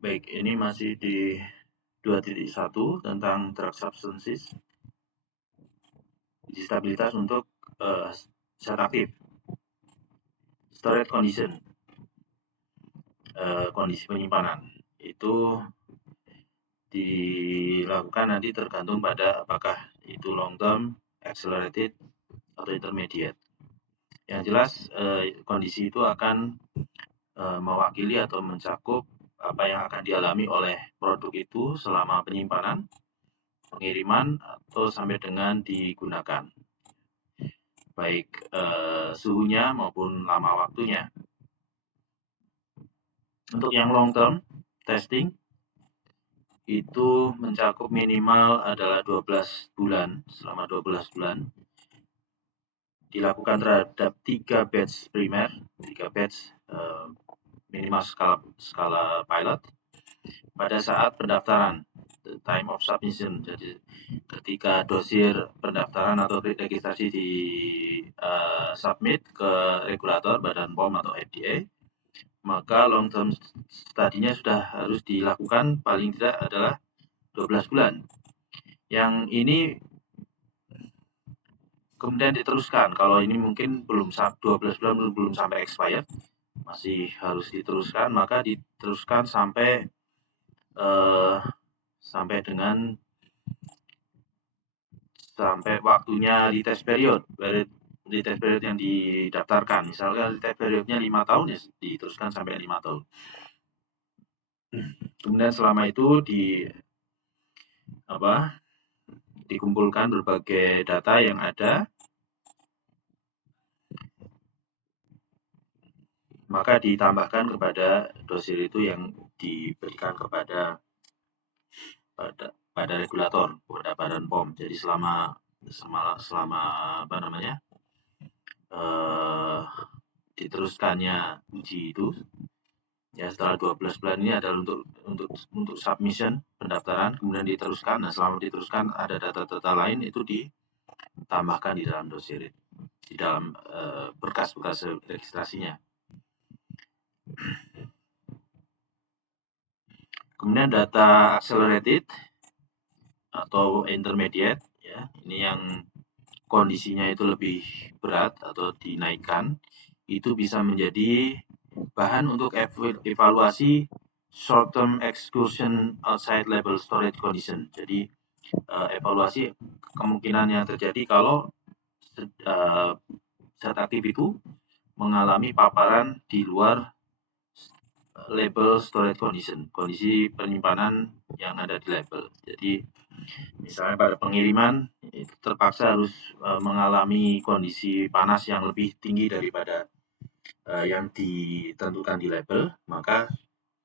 Baik, ini masih di 2.1 tentang drug substances, uji stabilitas untuk zat aktif, storage condition, kondisi penyimpanan. Itu dilakukan nanti tergantung pada apakah itu long term, accelerated, atau intermediate. Yang jelas kondisi itu akan mewakili atau mencakup apa yang akan dialami oleh produk itu selama penyimpanan, pengiriman, atau sampai dengan digunakan, baik suhunya maupun lama waktunya. Untuk yang long term testing itu mencakup minimal adalah 12 bulan, selama 12 bulan dilakukan terhadap 3 batch primer, 3 batch minimal skala pilot pada saat pendaftaran, the time of submission. Jadi ketika dosir pendaftaran atau registrasi di submit ke regulator, Badan POM atau FDA, maka long term study-nya sudah harus dilakukan paling tidak adalah 12 bulan. Yang ini kemudian diteruskan, kalau ini mungkin belum 12 bulan belum sampai expired, masih harus diteruskan, maka diteruskan sampai waktunya di test period yang didaftarkan. Misalkan di test periodnya 5 tahun, ya diteruskan sampai 5 tahun. Kemudian selama itu dikumpulkan berbagai data yang ada, maka ditambahkan kepada dosir itu yang diberikan kepada regulator, kepada Badan POM. Jadi selama diteruskannya uji itu, ya setelah 12 bulan ini adalah untuk submission, pendaftaran, kemudian diteruskan. Nah, selama diteruskan ada data-data lain itu ditambahkan di dalam dosir, di dalam berkas-berkas registrasinya. Kemudian data accelerated atau intermediate, ya, ini yang kondisinya itu lebih berat atau dinaikkan, itu bisa menjadi bahan untuk evaluasi short term excursion outside label storage condition. Jadi evaluasi kemungkinan yang terjadi kalau zat aktif itu mengalami paparan di luar label storage condition, kondisi penyimpanan yang ada di label. Jadi misalnya pada pengiriman itu terpaksa harus mengalami kondisi panas yang lebih tinggi daripada yang ditentukan di label, maka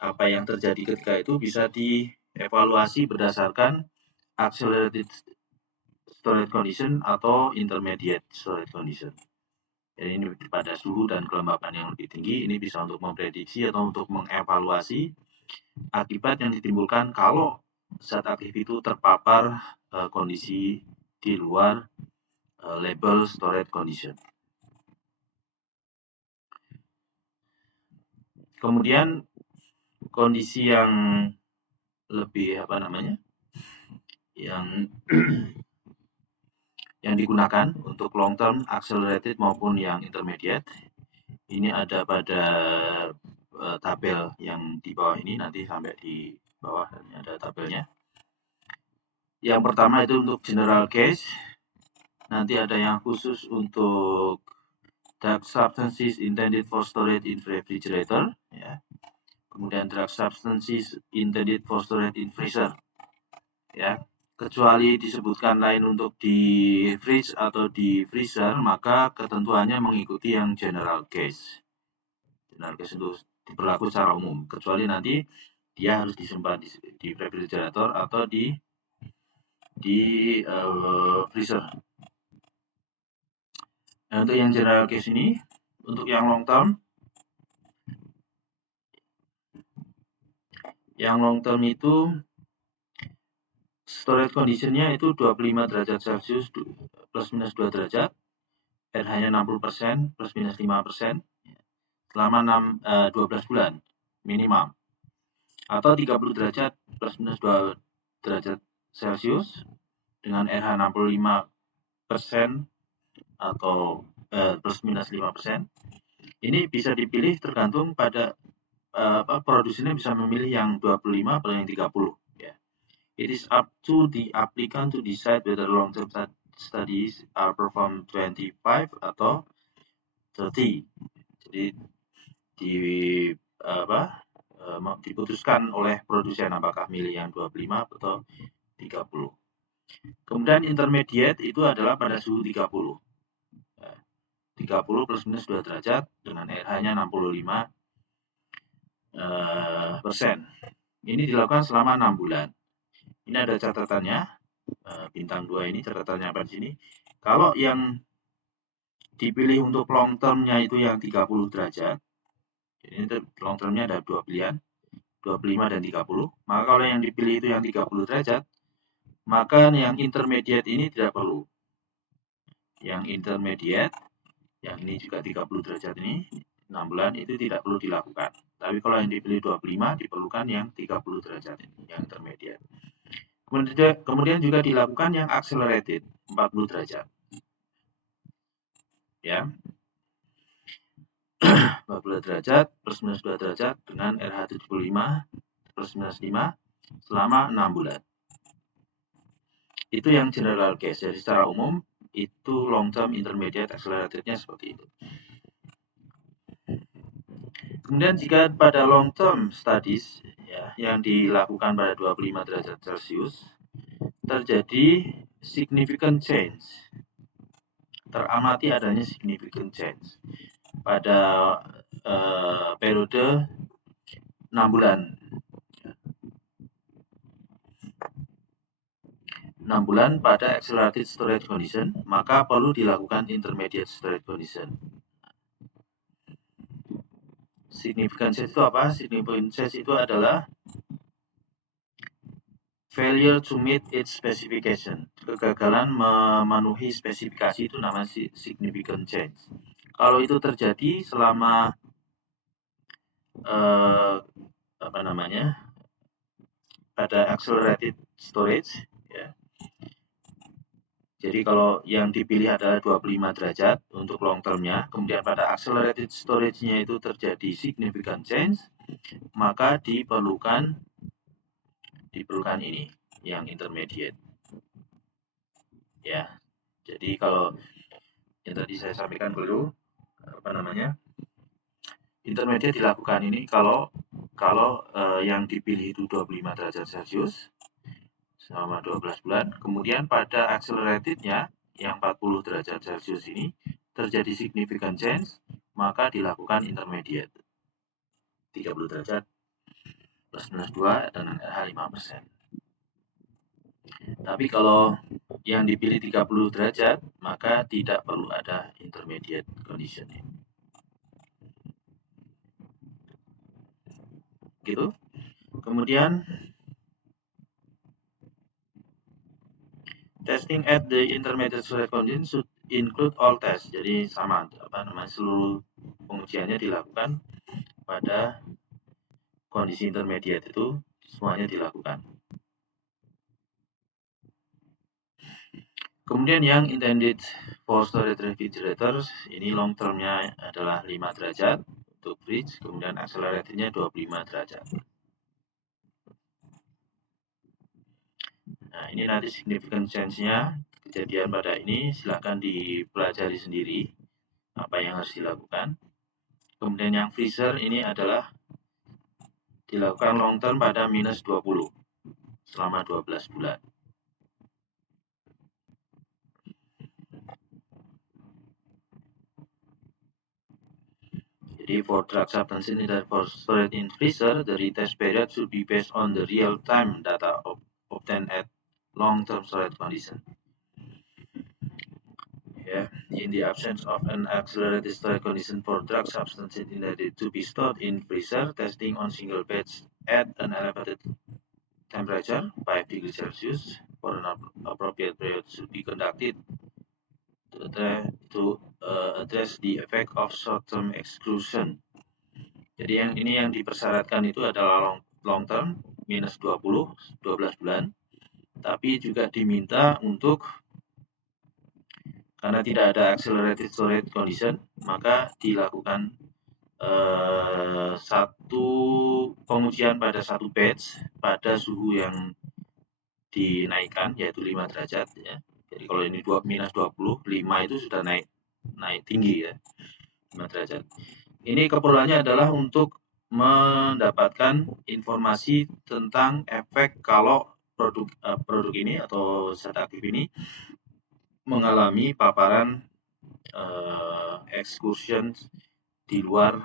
apa yang terjadi ketika itu bisa dievaluasi berdasarkan accelerated storage condition atau intermediate storage condition. Jadi ini pada suhu dan kelembapan yang lebih tinggi, ini bisa untuk memprediksi atau untuk mengevaluasi akibat yang ditimbulkan kalau zat aktif itu terpapar kondisi di luar label storage condition. Kemudian kondisi yang lebih yang digunakan untuk long term, accelerated maupun yang intermediate, ini ada pada tabel yang di bawah ini, nanti sampai di bawah ini ada tabelnya. Yang pertama itu untuk general case, nanti ada yang khusus untuk drug substances intended for storage in refrigerator, ya. Kemudian drug substances intended for storage in freezer, ya. Kecuali disebutkan lain untuk di fridge atau di freezer, maka ketentuannya mengikuti yang general case. General case itu berlaku secara umum, kecuali nanti dia harus disimpan di refrigerator atau di freezer. Nah, untuk yang general case ini, untuk yang long term, itu storage condition-nya itu 25 derajat Celcius plus minus 2 derajat, pH-nya 60% plus minus 5%, selama 12 bulan minimal. atau 30 derajat plus minus 2 derajat Celcius dengan RH 65% atau plus minus 5%. Ini bisa dipilih tergantung pada produsennya bisa memilih yang 25 atau yang 30 ya. It is up to the applicant to decide whether long-term studies are performed 25 atau 30. Jadi diputuskan oleh produsen apakah milih yang 25 atau 30. Kemudian intermediate itu adalah pada suhu 30. 30 plus minus 2 derajat dengan RH-nya 65%. Ini dilakukan selama 6 bulan. Ini ada catatannya, bintang 2 ini catatannya apa di sini. Kalau yang dipilih untuk long term-nya itu yang 30 derajat, jadi long term-nya ada 2 pilihan, 25 dan 30. Maka kalau yang dipilih itu yang 30 derajat, maka yang intermediate ini tidak perlu. Yang intermediate, yang ini juga 30 derajat ini, 6 bulan itu tidak perlu dilakukan. Tapi kalau yang dipilih 25, diperlukan yang 30 derajat ini, yang intermediate. Kemudian juga dilakukan yang accelerated, 40 derajat. Ya. 40 derajat plus minus 2 derajat dengan RH 75 plus minus 5 selama 6 bulan. Itu yang general case. Jadi secara umum itu long term intermediate accelerated-nya seperti itu. Kemudian jika pada long term studies ya, yang dilakukan pada 25 derajat Celcius terjadi significant change. Teramati adanya significant change pada periode 6 bulan. 6 bulan pada accelerated storage condition, maka perlu dilakukan intermediate storage condition. Significant change itu apa? Significant change itu adalah failure to meet its specification. Kegagalan memenuhi spesifikasi itu namanya significant change. Kalau itu terjadi selama pada accelerated storage ya. Jadi kalau yang dipilih adalah 25 derajat untuk long term-nya, kemudian pada accelerated storage-nya itu terjadi significant change, maka diperlukan ini yang intermediate. Ya. Jadi kalau yang tadi saya sampaikan dulu intermediate dilakukan ini kalau yang dipilih itu 25 derajat Celcius selama 12 bulan, kemudian pada accelerated-nya yang 40 derajat Celcius ini terjadi significant change, maka dilakukan intermediate 30 derajat plus minus 2 dengan RH 5%. Tapi kalau yang dipilih 30 derajat, maka tidak perlu ada intermediate condition. Gitu. Kemudian testing at the intermediate storage condition should include all tests. Jadi sama seluruh pengujiannya dilakukan pada kondisi intermediate itu semuanya dilakukan. Kemudian yang intended for storage refrigerators, ini long term-nya adalah 5 derajat untuk fridge, kemudian accelerated-nya 25 derajat. Nah, ini nanti significant change-nya, kejadian pada ini silahkan dipelajari sendiri apa yang harus dilakukan. Kemudian yang freezer ini adalah dilakukan long term pada minus 20 selama 12 bulan. Jadi for drug substance and for storage in freezer, the retest period should be based on the real-time data obtained at long-term storage condition. Yeah. In the absence of an accelerated storage condition for drug substances intended to be stored in freezer, testing on single batch at an elevated temperature, 5 degrees Celsius, for an appropriate period should be conducted to address the effect of short-term exclusion. Jadi yang dipersyaratkan itu adalah long term minus 12 bulan, tapi juga diminta untuk, karena tidak ada accelerated storage condition, maka dilakukan satu pengujian pada satu batch pada suhu yang dinaikkan, yaitu 5 derajat ya. Jadi kalau ini minus 20, 5 itu sudah naik tinggi ya, 5 derajat. Ini keperluannya adalah untuk mendapatkan informasi tentang efek kalau produk ini atau zat aktif ini mengalami paparan excursion di luar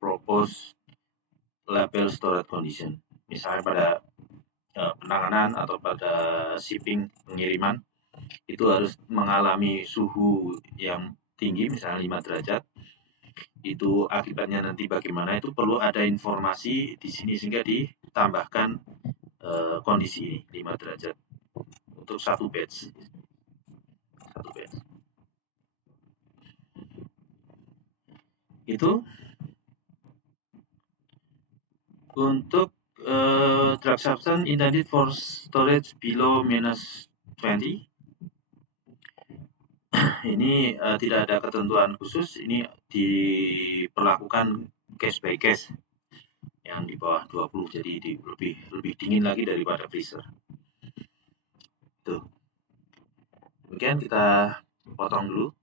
proposed label storage condition. Misalnya pada penanganan atau pada shipping pengiriman itu harus mengalami suhu yang tinggi, misalnya 5 derajat. Itu akibatnya nanti bagaimana, itu perlu ada informasi di sini sehingga ditambahkan kondisi 5 derajat untuk satu batch. Itu untuk drug substance intended for storage below minus 20. Ini tidak ada ketentuan khusus, ini diperlakukan case by case. Yang di bawah 20, jadi lebih dingin lagi daripada freezer. Tuh. Demikian, kita potong dulu.